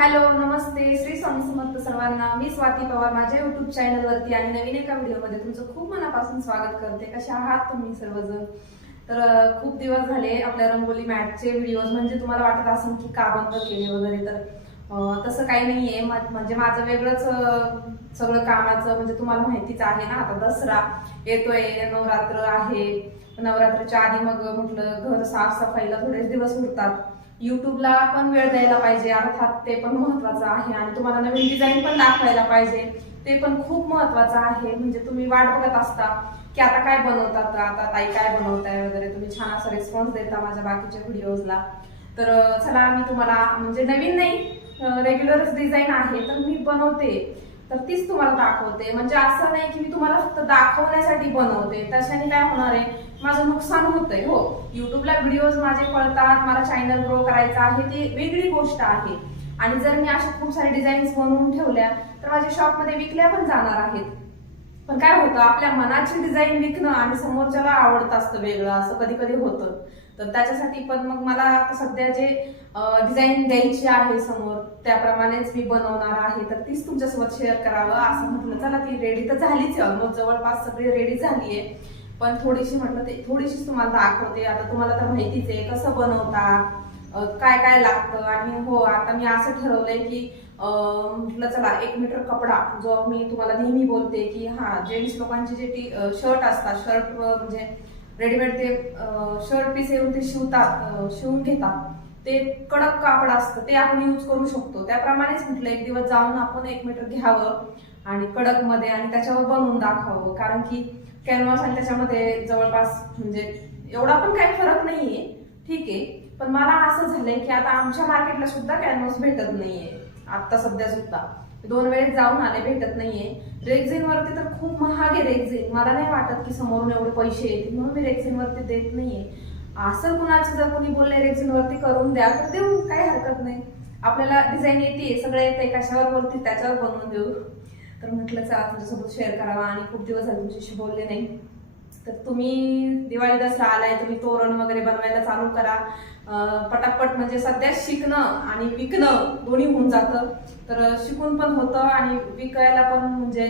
Hello नमस्ते श्री स्वामी समर्थ सर्वांना। मी स्वाती पवार माझ्या YouTube चॅनलवरती आणि नवीन एका व्हिडिओमध्ये तुमचं खूप मनापासून स्वागत करते। कशा आहात तुम्ही सर्वजण? तर खूप दिवस झाले आपल्या रंगोली मॅटचे व्हिडिओज म्हणजे तुम्हाला वाटत असेल की का बंद केले वगैरे, तर तसं काही नाहीये। म्हणजे माझं वेगळंच सगळं कामाचं म्हणजे तुम्हाला माहितीच आहे ना। आता दसरा येतोय, नवरात्र आहे, नवरात्रच्या आधी मग म्हटलं घर साफसफाईला थोडेच दिवस उरतात। युट्यूबला पण वेळ द्यायला पाहिजे अर्थात, ते पण महत्वाचं आहे। आणि तुम्हाला नवीन डिझाईन पण दाखवायला पाहिजे, ते पण खूप महत्वाचं आहे। म्हणजे तुम्ही वाट बघत असता की आता काय बनवतात, आता ताई काय बनवताय वगैरे, तुम्ही छान असा रिस्पॉन्स देता माझ्या बाकीच्या व्हिडिओजला। तर चला मी तुम्हाला म्हणजे नवीन नाही, रेग्युलरच डिझाईन आहे तर मी बनवते, तर तीच तुम्हाला दाखवते। म्हणजे असं नाही की मी तुम्हाला फक्त दाखवण्यासाठी बनवते, त्याच्याने काय होणार आहे, माझं नुकसान होतंय। हो, युट्यूबला व्हिडिओज माझे पळतात, मला चॅनल ग्रो करायचं आहे, ती वेगळी गोष्ट आहे। आणि जर मी अशा खूप सारे डिझाईन्स बनवून ठेवल्या तर माझ्या शॉपमध्ये विकल्या पण जाणार आहेत। पण काय होतं, आपल्या मनाची डिझाईन विकणं आणि समोरच्याला आवडत असतं वेगळं, असं कधी कधी होतं। तर त्याच्यासाठी पण मग मला आता सध्या जे डिझाईन द्यायची आहे समोर त्याप्रमाणेच मी बनवणार आहे, तर तीच तुमच्यासोबत शेअर करावं असं म्हटलं। चला ती रेडी तर झालीच आहे, ऑलमोस्ट जवळपास सगळी रेडी झाली आहे, पण थोडीशी म्हटलं ते थोडीशीच तुम्हाला दाखवते। आता तुम्हाला तर माहितीच आहे कसं बनवतात, काय काय लागतं। आणि हो, आता मी असं ठरवलंय की म्हटलं चला 1 मीटर कपडा, जो मी तुम्हाला नेहमी बोलते की हा जेंट्स लोकांचे जे शर्ट असतात, शर्ट म्हणजे रेडीमेड ते शर्ट पीस येऊन ते शिवून घेतात, ते कडक कापड असतं, ते आपण यूज करू शकतो। त्याप्रमाणेच म्हटलं एक दिवस जाऊन आपण 1 मीटर घ्यावं आणि कडक मध्ये आणि त्याच्यावर बनवून दाखवावं। कारण की कॅनव्हास आणि त्याच्यामध्ये जवळपास म्हणजे एवढा पण काही फरक नाहीये, ठीक आहे। पण मला असं झालंय की आता आमच्या मार्केटला सुद्धा कॅनव्हास भेटत नाहीये, आता सध्या सुद्धा 2 वेळेस जाऊन आले, भेटत नाहीये। रेक्झिन वरती तर खूप महाग आहे रेक्झिन, मला नाही वाटत की समोरून एवढे पैसे येतील, म्हणून मी रेक्झिन वरती देत नाहीये। असं कुणाचं जर कोणी बोलले रेक्झिन वरती करून द्या तर देऊ, काही हरकत नाही। आपल्याला डिझाईन येते, सगळं येते, कशावर बोलते त्याच्यावर बनवून देऊ। तर म्हटलं चला तुमच्यासोबत शेअर करावा, आणि खूप दिवस झाले तुमच्याशी बोलले नाही। तर तुम्ही दिवाळी दसरा आलाय, तुम्ही तोरण वगैरे बनवायला चालू करा पटापट। म्हणजे सध्या शिकणं आणि विकणं दोन्ही होऊन जातं, तर शिकून पण होतं आणि विकायला पण म्हणजे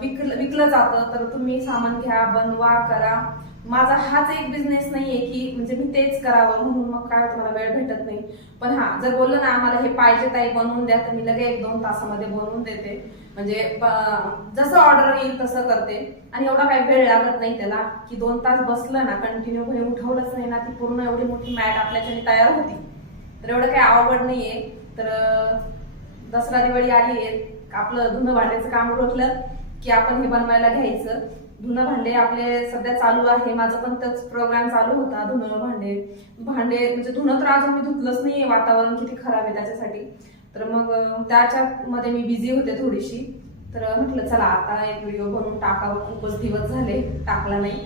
विकलं जातं। तर तुम्ही सामान घ्या, बनवा, करा। माझा हाच एक बिझनेस नाहीये की म्हणजे मी तेच करावं म्हणून मग काय तुम्हाला वेळ भेटत नाही। पण हा, जर बोललं ना आम्हाला हे पाहिजे ताई बनवून द्या, तर मी लगेच 1-2 तासामध्ये बनवून देते। म्हणजे जसं ऑर्डर येईल तसं करते, आणि एवढा काही वेळ लागत नाही त्याला की 2 तास बसलं ना कंटिन्यू, कोणी उठवलंच नाही ना, ती पूर्ण एवढी मोठी मॅट आपल्याच्याने तयार होती। तर एवढं काही अवघड नाहीये। तर दसरा दिवाळी आली आहे, आपलं धुणं भांड्याचं काम उरकलं की आपण हे बनवायला घ्यायचं। धुणं भांडे आपले सध्या चालू आहे, माझं पण तोच प्रोग्राम चालू होता, धुणं भांडे म्हणजे धुणं तर अजून मी धुतलंच नाहीये, वातावरण किती खराब आहे त्याच्यासाठी। तर मग त्याच्यामध्ये मी बिझी होते थोडीशी, तर म्हटलं चला आता एक व्हिडिओ बनवून टाकावं, खूपच दिवस झाले टाकला नाही।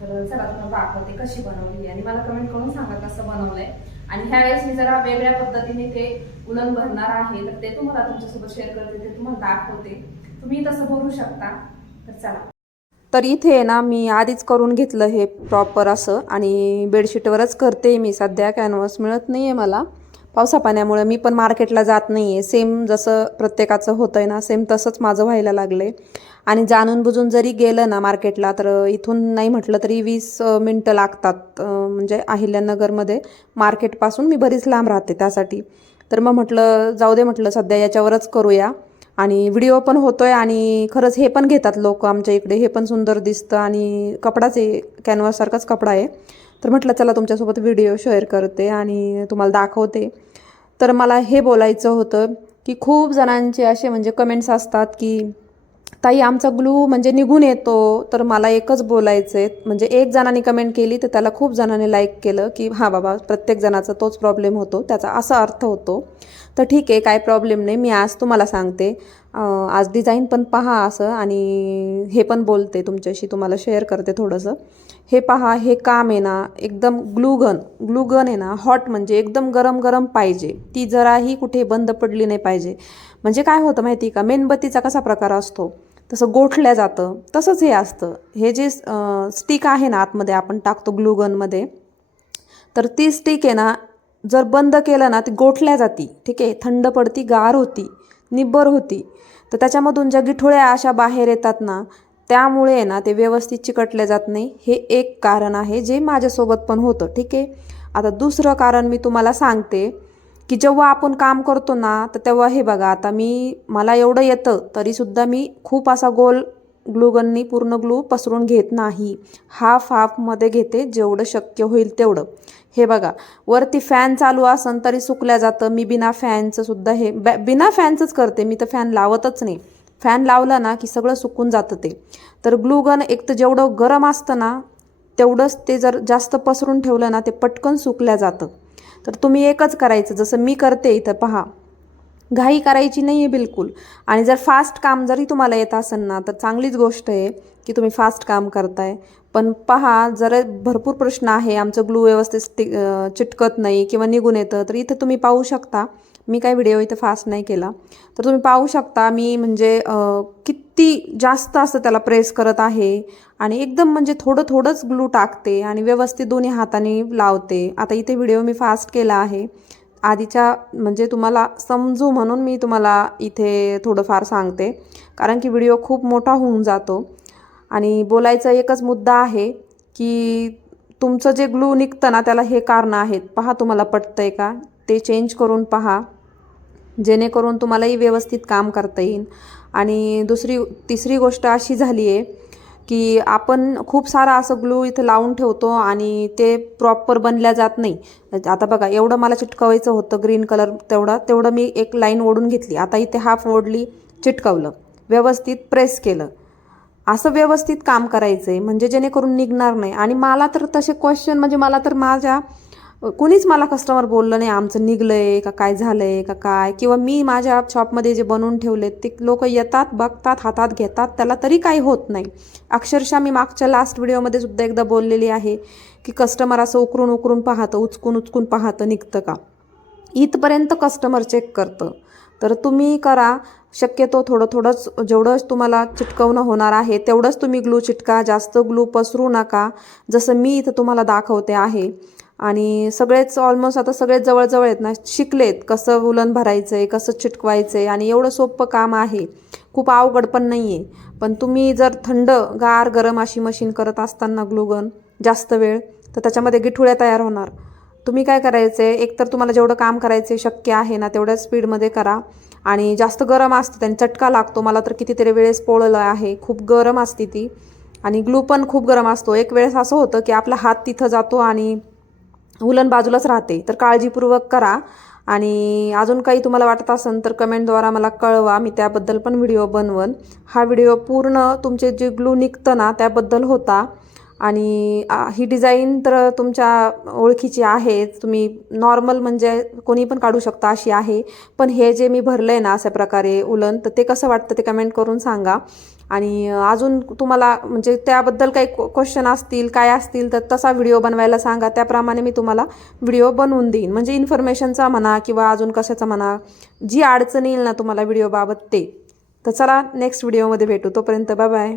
तर चला तुम्हाला दाखवते कशी बनवली, आणि मला कमेंट करून सांगा कसं बनवलंय। आणि ह्यावेळेस मी जरा वेगळ्या पद्धतीने ते उलन भरणार आहे, तर ते तुम्हाला तुमच्यासोबत शेअर करते, ते तुम्हाला दाखवते, तुम्ही तसं भरू शकता। तर चला। तर इथे ना मी आधीच करून घेतलं हे प्रॉपर असं, आणि बेडशीटवरच करते मी सध्या, कॅनव्हास मिळत नाही आहे मला पावसा पाण्यामुळे। मी पण मार्केटला जात नाही आहे, सेम जसं प्रत्येकाचं होतं आहे ना, सेम तसंच माझं व्हायला लागलं आहे। आणि जाणून बुजून जरी गेलं ना मार्केटला, तर इथून नाही म्हटलं तरी 20 मिनटं लागतात। म्हणजे अहिल्यानगरमध्ये मार्केटपासून मी बरीच लांब राहते त्यासाठी। तर मग म्हटलं जाऊ दे, म्हटलं सध्या याच्यावरच करूया, आणि व्हिडिओ पण होतोय, आणि खरंच हे पण घेतात लोक आमच्या इकडे, हे पण सुंदर दिसतं, आणि कपडाच आहे, कॅनव्हाससारखाच कपडा आहे। तर म्हटलं चला तुमच्यासोबत व्हिडिओ शेअर करते आणि तुम्हाला दाखवते। तर मला हे बोलायचं होतं की खूप जणांचे असे म्हणजे कमेंट्स असतात की ताई आमचा ग्लू म्हणजे निघून येतो। तर मला एकच बोलायचं आहे, म्हणजे एक जणाने कमेंट केली तर त्याला खूप जणांनी लाईक केलं की हां बाबा, प्रत्येक जणाचा तोच प्रॉब्लेम होतो, त्याचा असा अर्थ होतो। तर ठीक आहे, काय प्रॉब्लेम नाही, मी आज तुम्हाला सांगते, आज डिझाईन पण पहा असं, आणि हे पण बोलते तुमच्याशी, तुम्हाला शेअर करते थोडंसं। हे पहा, हे काम आहे ना एकदम ग्लूगन आहे ना, हॉट म्हणजे एकदम गरम गरम पाहिजे, ती जराही कुठे बंद पडली नाही पाहिजे। म्हणजे काय होतं माहिती का, मेणबत्तीचा कसा प्रकार असतो तसं गोठल्या जातं, तसंच हे असतं। हे जे स्टिक आहे ना आतमध्ये आपण टाकतो ग्लूगनमध्ये, तर ती स्टिक आहे ना जर बंद केलं ना ती गोठल्या जाती, ठीक आहे, थंड पडती, गार होती, निब्बर होती. तर त्याच्यामधून ज्या गिठोळ्या अशा बाहेर येतात ना, त्यामुळे ना ते व्यवस्थित चिकटले जात नाही. हे एक कारण आहे जे माझ्यासोबत पण होतं, ठीक आहे. आता दुसरं कारण मी तुम्हाला सांगते की जेव्हा आपण काम करतो ना, तर तेव्हा हे बघा, आता मला एवढं येतं तरीसुद्धा मी खूप असा गोल ग्लूगननी पूर्ण ग्लू पसरून घेत नाही. हाफमध्ये घेते, जेवढं शक्य होईल तेवढं. हे बघा, वरती फॅन चालू असन तरी सुकल्या जातं. मी बिना फॅनचं सुद्धा बिना फॅनचंच करते, मी तर फॅन लावतच नाही. फॅन लावला ना की सगळं सुकून जातं ते. तर ग्लूगन एक तर जेवढं गरम असतं ना तेवढंच ते जर जास्त पसरून ठेवलं ना ते पटकन सुकल्या जातं. तर तुम्ही एकच करायचं, जसं मी करते इथं पहा, घाई करायची नाही आहे बिलकुल. आणि जर फास्ट काम जरी तुम्हाला येत असेल ना तर चांगलीच गोष्ट आहे की तुम्ही फास्ट काम करताय. पण पहा, जरा भरपूर प्रश्न आहे, आमचं ग्लू व्यवस्थित चिटकत नाही किंवा निघून येतं. तर इथं तुम्ही पाहू शकता, मी काय व्हिडिओ इथं फास्ट नाही केला, तर तुम्ही पाहू शकता मी म्हणजे किती जास्त असं त्याला प्रेस करत आहे आणि एकदम म्हणजे थोडंच ग्लू टाकते आणि व्यवस्थित दोन्ही हाताने लावते. आता इथे व्हिडिओ मी फास्ट केला आहे आधीच्या, म्हणजे तुम्हाला समजू म्हणून मी तुम्हाला इथे थोडंफार सांगते, कारण की व्हिडिओ खूप मोठा होऊन जातो. आणि बोलायचा एकच मुद्दा आहे की तुमचं जे ग्लू निघतं ना त्याला हे कारणं आहेत. पहा तुम्हाला पटतंय का, ते चेंज करून पहा, जेणेकरून तुम्हालाही व्यवस्थित काम करता येईल. आणि तिसरी गोष्ट अशी झाली आहे की आपण खूप सारा असं ग्लू इथं लावून ठेवतो आणि ते प्रॉपर बनल्या जात नाही. आता बघा, एवढं मला चिटकवायचं होतं ग्रीन कलर, तेवढं मी एक लाईन ओढून घेतली, आता इथे हाफ ओढली, चिटकवलं, व्यवस्थित प्रेस केलं. असं व्यवस्थित काम करायचं आहे म्हणजे जेणेकरून निघणार नाही. आणि मला तर तसे क्वेश्चन, म्हणजे मला तर कुणीच मला कस्टमर बोललं नाही आमचं निघलंय का, काय झालंय का काय, किंवा मी माझ्या शॉपमध्ये जे बनवून ठेवले ते लोक येतात, बघतात, हातात घेतात, त्याला तरी काही होत नाही. अक्षरशः मी मागच्या लास्ट व्हिडिओमध्ये सुद्धा एकदा बोललेली आहे की कस्टमर असं उकरून पाहतं, उचकून पाहतं निघतं का, इथपर्यंत कस्टमर चेक करतं. तर तुम्ही करा, शक्यतो थोडंच जेवढं तुम्हाला चिटकवणं होणार आहे तेवढंच तुम्ही ग्लू चिटका, जास्त ग्लू पसरू नका, जसं मी इथं तुम्हाला दाखवते आहे. आणि सगळेच ऑलमोस्ट आता सगळेच जवळजवळ आहेत ना, शिकलेत कसं उलन भरायचं आहे, कसं चिटकवायचं आहे. आणि एवढं सोपं काम आहे, खूप अवघड पण नाही आहे. पण तुम्ही जर थंड, गार, गरम अशी मशीन करत असताना ग्लूगन जास्त वेळ, तर त्याच्यामध्ये गिठुळ्या तयार होणार. तुम्ही काय करायचं आहे, एकतर तुम्हाला जेवढं काम करायचं शक्य आहे ना तेवढ्या स्पीडमध्ये करा. आणि जास्त गरम असते, त्यांनी चटका लागतो, मला तर कितीतरी वेळेस पोळलं आहे, खूप गरम असते ती. आणि ग्लू पण खूप गरम असतो. एक वेळेस असं होतं की आपला हात तिथं जातो आणि उलन बाजूलाच राहते. तर काळजीपूर्वक करा. आणि अजून काही तुम्हाला वाटत असेल तर कमेंटद्वारा मला कळवा, मी त्याबद्दल पण व्हिडिओ बनवन. हा व्हिडिओ पूर्ण तुमचे जे ग्लू निघतं ना त्याबद्दल होता. आणि ही डिझाईन तर तुमच्या ओळखीची आहे, तुम्ही नॉर्मल म्हणजे कोणी पण काढू शकता अशी आहे. पण हे जे मी भरलं आहे ना अशा प्रकारे उलन, तर ते कसं वाटतं ते कमेंट करून सांगा. आणि अजून तुम्हाला म्हणजे त्याबद्दल काही क्वेश्चन असतील, काय असतील, तर तसा व्हिडिओ बनवायला सांगा, त्याप्रमाणे मी तुम्हाला व्हिडिओ बनवून देईन. म्हणजे इन्फॉर्मेशनचा म्हणा किंवा अजून कशाचा म्हणा, जी अडचण येईल ना तुम्हाला व्हिडिओबाबत ते. तर चला नेक्स्ट व्हिडिओमध्ये भेटू, तोपर्यंत बाय बाय.